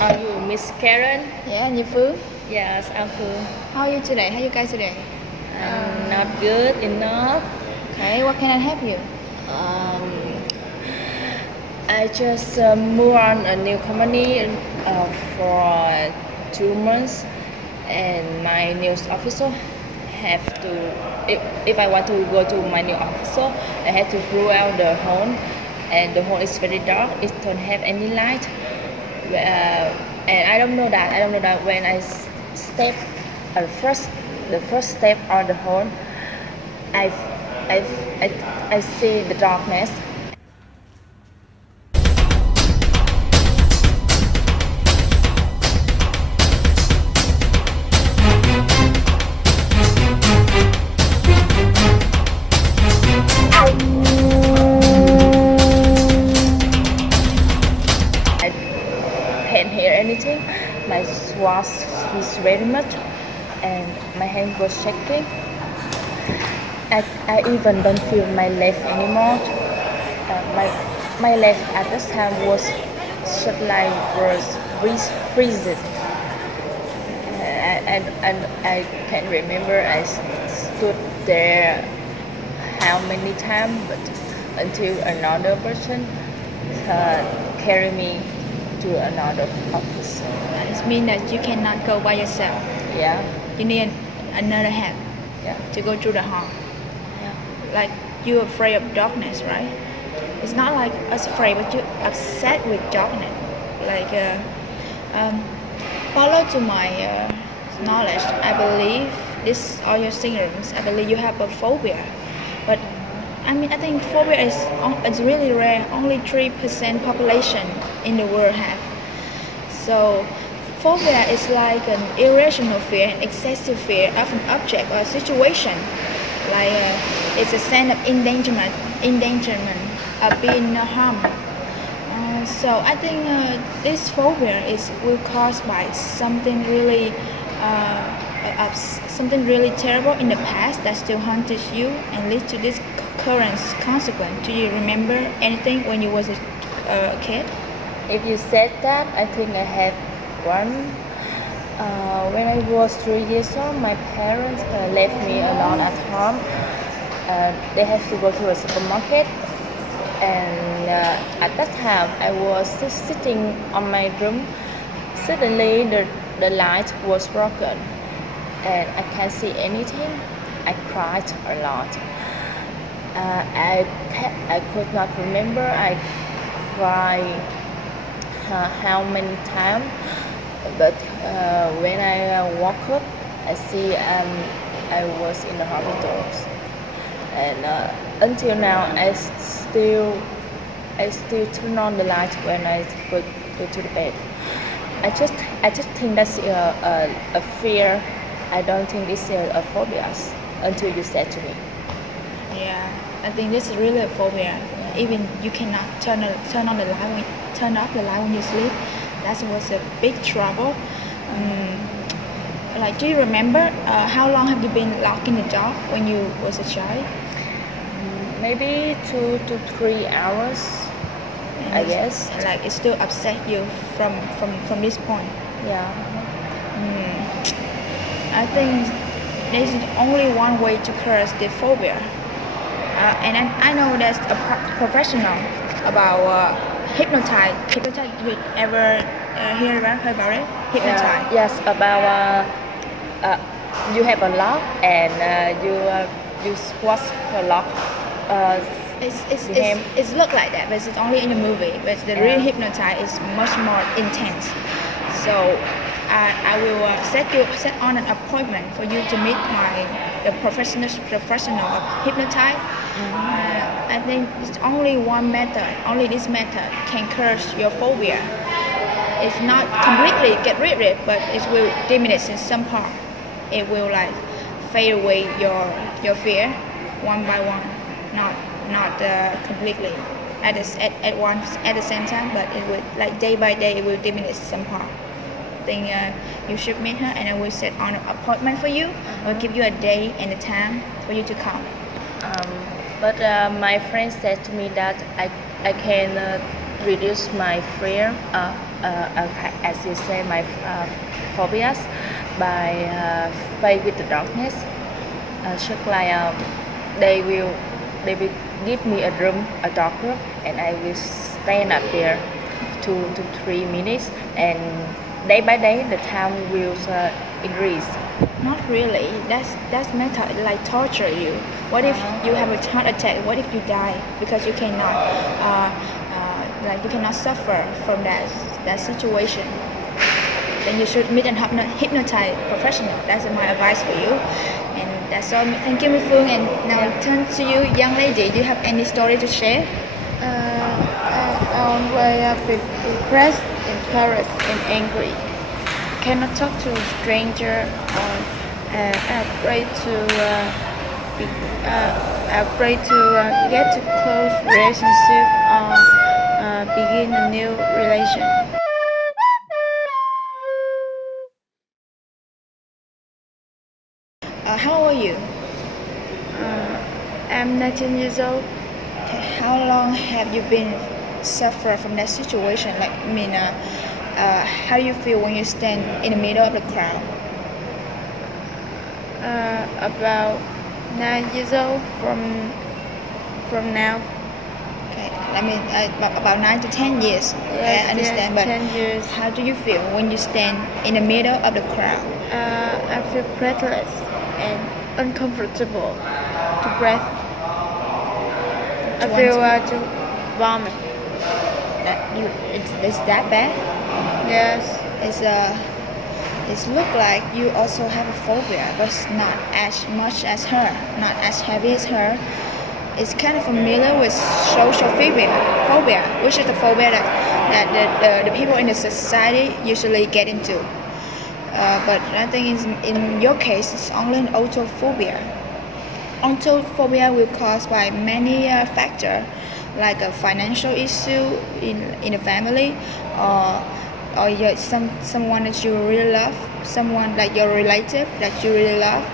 Are you Miss Karen? Yeah, and you Fu? Yes, I'm Fu. How are you today? How are you guys today? I'm not good enough. Okay, what can I help you? I just moved on a new company for 2 months, and my new officer have to. If I want to go to my new officer, I have to blow out the horn, and the horn is very dark. It don't have any light. And I don't know that when I step the first step on the horn, I see the darkness. Can't hear anything. My voice is very much, and my hand was shaking. I even don't feel my leg anymore. My leg at this time was just like freezing. And I can't remember I stood there how many times, but until another person carry me to another office. It means that you cannot go by yourself. Yeah. You need another hand to go through the hall. Yeah. Like you're afraid of darkness, right? It's not like us afraid, but you're upset with darkness. Like follow to my knowledge, I believe this all your symptoms. I believe you have a phobia, but I think phobia is really rare. Only 3% population in the world have. So phobia is like an irrational fear, an excessive fear of an object or a situation. Like it's a sense of endangerment of being harmed. So I think this phobia will caused by something really terrible in the past that still haunted you and leads to this current consequence. Do you remember anything when you was a kid? If you said that, I think I have one. When I was 3 years old, my parents left me alone at home. They have to go to a supermarket, and at that time I was just sitting on my room. Suddenly the light was broken, and I can't see anything. I cried a lot. I could not remember I cried how many times, but when I woke up, I see I was in the hospital, and until now I still turn on the light when I go to the bed. I just think that's a fear. I don't think this is a phobia until you said to me. Yeah, I think this is really a phobia. Even you cannot turn off the light when you sleep. That was a big trouble. Like, do you remember how long have you been locked in the dark when you was a child? Maybe 2 to 3 hours. And I guess. Like it still upset you from this point. Yeah. I think there's only one way to curse the phobia, and I know there's a professional about hypnotize. You ever hear about it? Hypnotize. Yes, about you have a lock and you squash the lock. It's look like that, but it's only in the movie. But the real hypnotize is much more intense. So I will set on an appointment for you to meet the professional of hypnotize. I think it's only one method. Only this method can curse your phobia. It's not completely get rid of it, but it will diminish in some part. It will like fade away your fear one by one, not completely at the same time, but it will like day by day it will diminish some part. I think you should meet her, and I will set on an appointment for you. I will give you a day and a time for you to come. But my friend said to me that I can reduce my fear, as you say, my phobias by fight with the darkness. Just like they will give me a room, a dark room, and I will stand up there 2 to 3 minutes, and day by day the time will increase. Not really. That's method like torture you. What if you have a heart attack? What if you die because you cannot like you cannot suffer from that situation? Then you should meet and hypnotize professional. That's my advice for you. And that's all. Thank you, Ms. Phương. And now turn to you, young lady. Do you have any story to share? I'm very depressed, embarrassed, and angry. Cannot talk to a stranger. Afraid to get to close relationship or begin a new relation. How old are you? I'm 19 years old. Okay. How long have you been suffer from that situation? Like, I mean, how do you feel when you stand in the middle of the crowd? About 9 years old from now. Okay, I mean about 9 to 10 years. Yes, I understand, yes, but 10 years. how do you feel when you stand in the middle of the crowd? I feel breathless and uncomfortable to breathe. I feel to vomit. It's that bad? Yes. It looks like you also have a phobia, but it's not as much as her, not as heavy as her. It's kind of familiar with social phobia, which is the phobia that the people in the society usually get into. But I think in your case, it's only an autophobia. Autophobia will caused by many factors, like a financial issue in the family, or someone that you really love, someone like your relative that you really love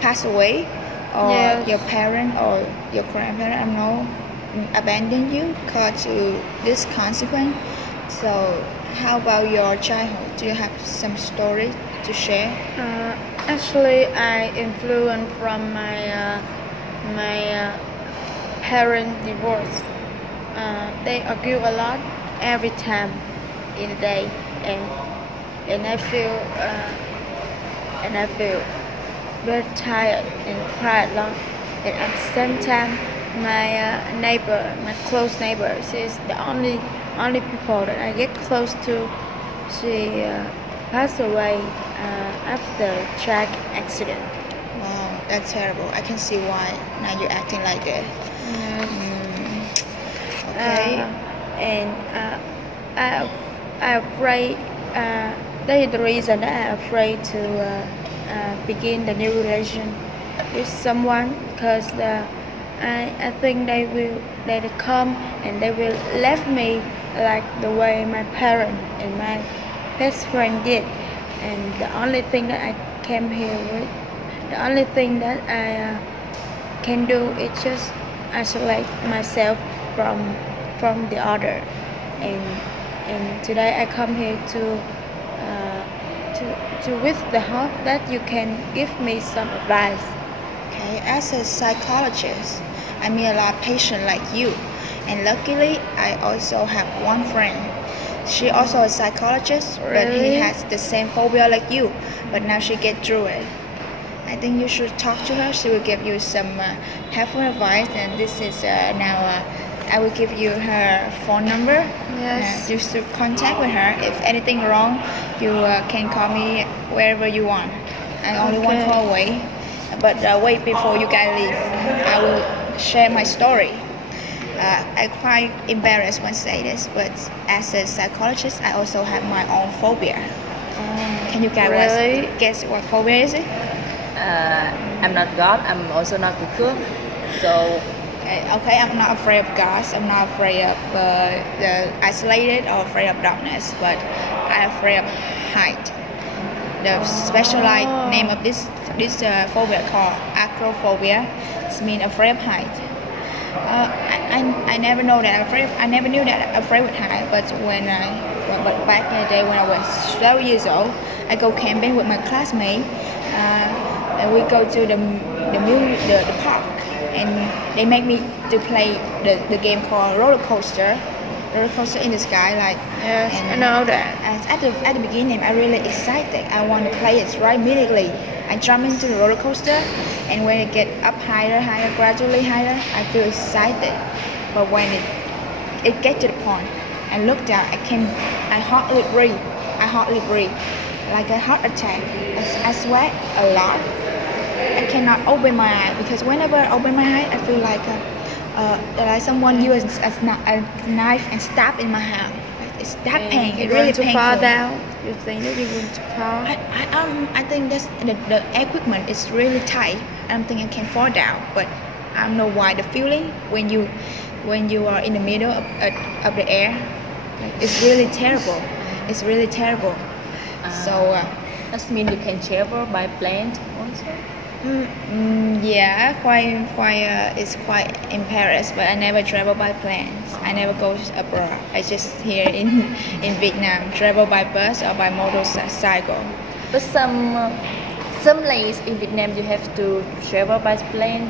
pass away, or yes. Your parent or your grandparent, I don't know, abandon you because to this consequence. So how about your childhood? Do you have some story to share? Actually, I influenced from my parent divorce. They argue a lot every time in a day, and I feel very tired and cry a lot. And at the same time, my close neighbor, she's the only people that I get close to. She passed away after a tragic accident. Wow, that's terrible. I can see why now you're acting like that. Yes. Okay. And I'm afraid. That is the reason that I'm afraid to begin the new relation with someone, because I think they will come and they will leave me like the way my parent and my best friend did. And the only thing that I came here with, the only thing that I can do is just isolate myself from the other. And today I come here to with the hope that you can give me some advice. Okay, as a psychologist, I meet a lot of patients like you, and luckily I also have one friend. She also a psychologist, but he has the same phobia like you, but now she get through it. I think you should talk to her. She will give you some helpful advice, and this is now I will give you her phone number. Yes. You should contact with her. If anything wrong, you can call me wherever you want. I'm only one call away. But wait, before you guys leave, I will share my story. I'm quite embarrassed when I say this, but as a psychologist, I also have my own phobia. Can you guys guess what phobia is it? I'm not God. I'm also not cuckoo. So. Okay, I'm not afraid of ghosts. I'm not afraid of the isolated or afraid of darkness, but I'm afraid of height. The specialized name of this phobia called acrophobia. It means afraid of height. I never know that afraid. I never knew that afraid with height. But but back in the day when I was 12 years old, I go camping with my classmate, and we go to the park, and they make me to play the game called roller coaster in the sky. Like, yes, I know that. At the beginning, I really excited. I want to play it right immediately. I jump into the roller coaster, and when it get up higher, gradually higher, I feel excited. But when it get to the point, I look down, I hardly breathe, like a heart attack. I sweat a lot. I cannot open my eye, because whenever I open my eye, I feel like someone used a knife and stab in my hand. It's that pain. It really painful. Far down. You think that you went too far? I think that's the equipment is really tight. I don't think I can fall down, but I don't know why the feeling when you are in the middle of the air, it's really terrible. It's really terrible. So that means you can travel by plane also. Yeah, it's quite in Paris, but I never travel by planes. I never go abroad. I just here in Vietnam travel by bus or by motorcycle. But some place in Vietnam you have to travel by plane.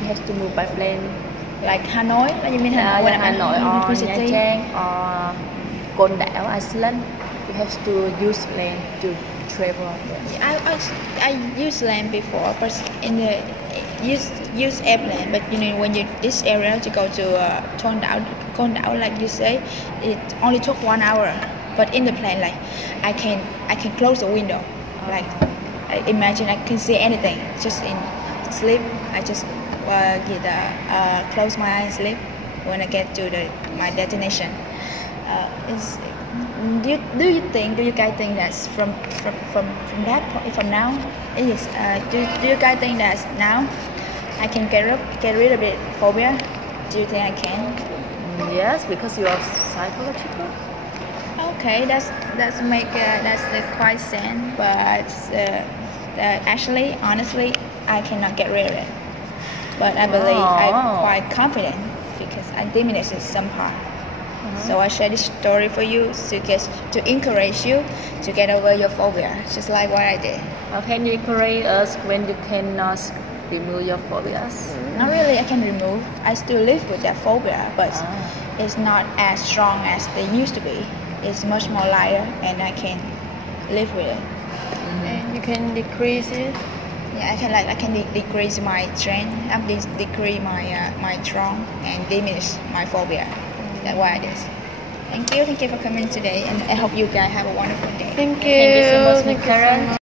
You have to move by plane. Like Hanoi, you mean Hanoi? Yeah, Hanoi or Nha Trang or Côn Đảo, Iceland. You have to use plane to travel. I used land before, but in the use airplane. But when you this area to go to Côn Đảo, like you say, it only took 1 hour. But in the plane, like I can close the window. Like I imagine I can see anything. Just in sleep, I just close my eyes and sleep when I get to my destination. Do you guys think that's from that point from now? Is do you guys think that now I can get rid of it phobia? Do you think I can? Yes, because you are psychological. Okay, that's quite sense, but actually, honestly, I cannot get rid of it. But I believe I'm quite confident because I diminish some part. So I share this story for you to encourage you to get over your phobia, just like what I did. How can you encourage us when you cannot remove your phobias? Not really, I can remove. I still live with that phobia, but it's not as strong as they used to be. It's much more lighter, and I can live with it. And you can decrease it. Yeah, I can decrease my strength, decrease my strong, and diminish my phobia. That's why it is. Thank you for coming today, and I hope you guys have a wonderful day. Thank you so much, Karen.